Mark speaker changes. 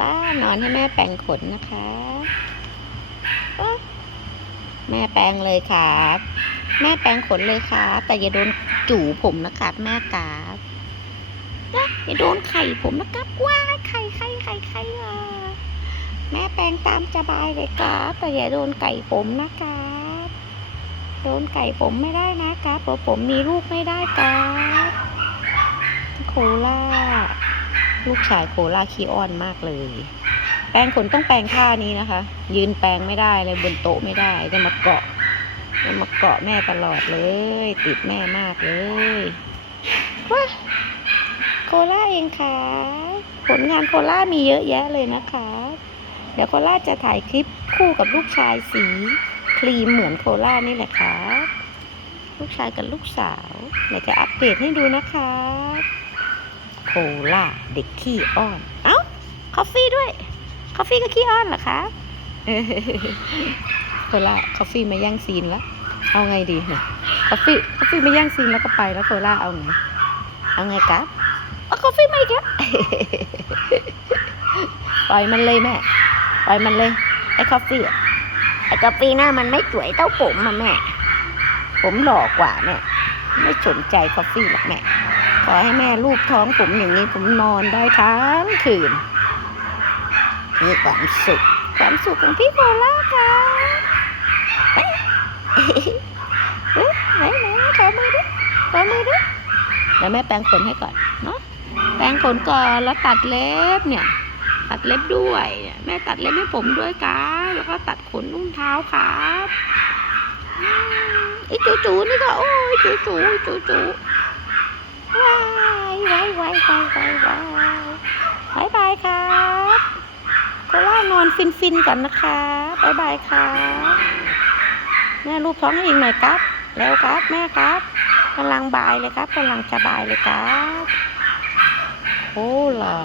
Speaker 1: ล่านอนให้แม่แปรงขนนะคะ แม่แปรงเลยครับ แม่แปรงขนเลยครับ แต่อย่าโดนจู่ผมนะครับแม่ครับอย่าโดนไข่ผมนะครับว้าไข่ไข่ไข่ไข่อะแม่แปรงตามสบายเลยครับ แต่อย่าโดนไก่ผมนะครับ โดนไก่ผมไม่ได้นะครับเพราะผมมีลูกไม่ได้ครับโคล่า ลูกชายโคล่าขี้อ้อนมากเลย แปรงขนต้องแปรงท่านี้นะคะ ยืนแปรงไม่ได้เลยบนโต๊ะไม่ได้จะมาเกาะจะมาเกาะแม่ตลอดเลย ติดแม่มากเลยว้าโคล่าเองค่ะ ผลงานโคล่ามีเยอะแยะเลยนะคะ เดี๋ยวโคล่าจะถ่ายคลิปคู่กับลูกชายสีครีมเหมือนโคล่านี่แหละครับลูกชายกับลูกสาวเดี๋ยวจะอัปเดตให้ดูนะคะ โคล่าเด็กขี้อ้อน เอ้าคอฟฟี่ด้วย คอฟฟี่ก็ขี้อ้อนเหรอคะโคล่าคอฟฟี่มาแย่งซีนแล้วเอาไงดีเนี่ยคอฟฟี่คอฟฟี่มาแย่งซีนแล้วก็ไปแล้วโคล่าเอาไงเอาไงครับเอาคอฟฟี่มาอีกแล้วปล่อยมันเลยแม่ปล่อยมันเลยไอ้คอฟฟี่ะไอ้คอฟฟหน้ามันไม่สวยเท่าผมอะแม่ ผมหล่อกว่าแม่ ไม่สนใจคอฟฟหรอกแม่ ขอให้แม่ลูบท้องผมอย่างนี้ผมนอนได้ทั้งคืน มีความสุข ความสุขของพี่โคล่าค่ะเอ๊ะเอ๊ะไหนไหนขอมือดิขอมือดิเดี๋ยวแม่แปรงขนให้ก่อนเนาะ แปรงขนก่อนแล้วตัดเล็บเนี่ย ตัดเล็บด้วย แม่ตัดเล็บให้ผมด้วยครับแล้วก็ตัดขนนุ่งเท้าครับอืมไอ้จูจูนี่ก็โอ้ยจูจูจูจู บายบายบายบายบายครับโคล่านอนฟินฟินๆก่อนนะคะบายบายครับแม่รูปท้องให้อีกหน่อยครับ แล้วครับแม่ครับกำลังบายเลยครับกำลังจะบายเลยครับโคล่า